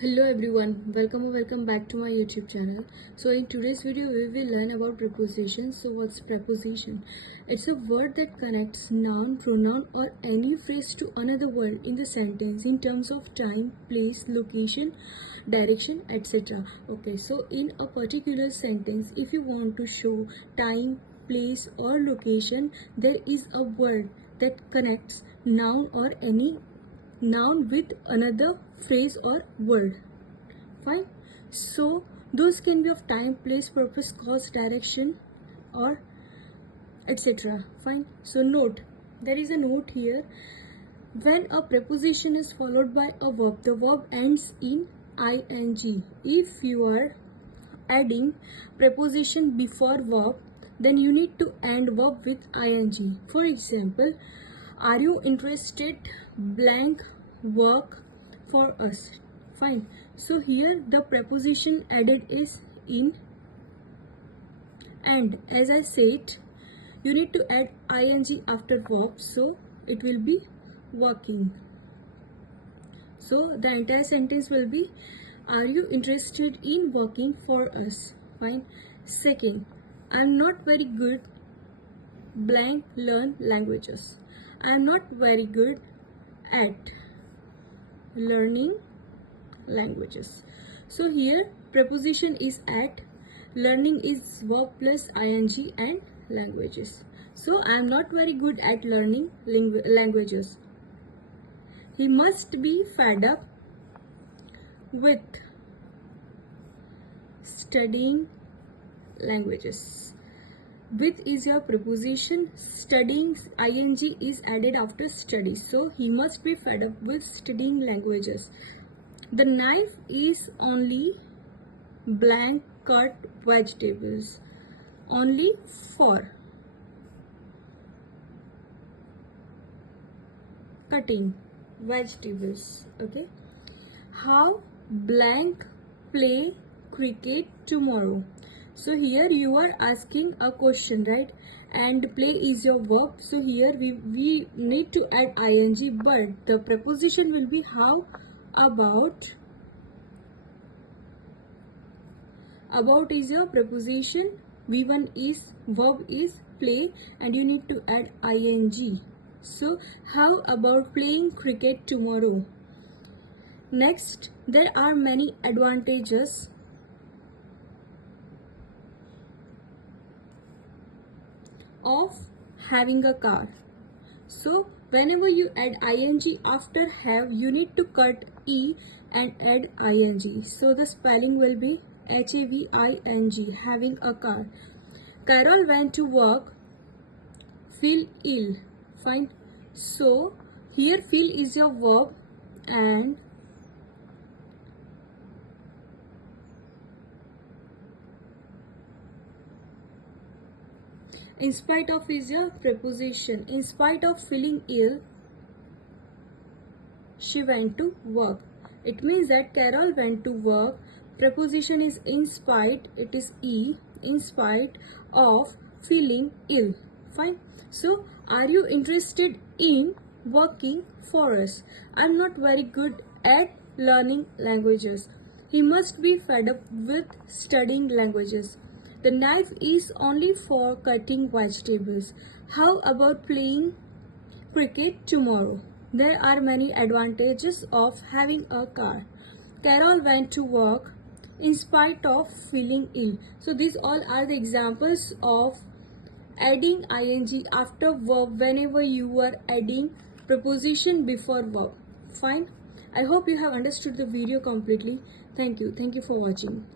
Hello everyone, welcome or welcome back to my YouTube channel. So in today's video we will learn about prepositions. So what's preposition? It's a word that connects noun, pronoun or any phrase to another word in the sentence in terms of time, place, location, direction, etc. Okay, so in a particular sentence, if you want to show time, place or location, there is a word that connects noun or any noun with another phrase or word. Fine. So those can be of time, place, purpose, cause, direction or etc. Fine. So note, there is a note here. When a preposition is followed by a verb, the verb ends in ing. If you are adding preposition before verb, then you need to end verb with ing. For example, are you interested blank work for us? Fine. So here the preposition added is in, and as I said, you need to add ing after verb, so it will be working. So the entire sentence will be, are you interested in working for us? Fine. Second, I'm not very good blank learn languages. I'm not very good at learning languages. So here preposition is at, learning is verb plus ing and languages. So I am not very good at learning languages. He must be fed up with studying languages. With is your preposition, studying ing is added after study. So he must be fed up with studying languages. The knife is only blank cut vegetables. Only for cutting vegetables. Okay. How blank play cricket tomorrow? So here you are asking a question, right? And play is your verb. So here we need to add ing, but the preposition will be how about. About is your preposition. V1 is verb is play and you need to add ing. So how about playing cricket tomorrow? Next, there are many advantages of having a car. So whenever you add ing after have, you need to cut e and add ing. So the spelling will be having, having a car. Carol went to work, feel ill. Fine. So here feel is your verb and in spite of is your preposition. In spite of feeling ill, she went to work. It means that Carol went to work. Preposition is in spite, it is e, in spite of feeling ill. Fine. So are you interested in working for us? I'm not very good at learning languages. He must be fed up with studying languages. The knife is only for cutting vegetables. How about playing cricket tomorrow? There are many advantages of having a car. Carol went to work in spite of feeling ill. So these all are the examples of adding ing after verb whenever you are adding preposition before verb. Fine. I hope you have understood the video completely. Thank you. Thank you for watching.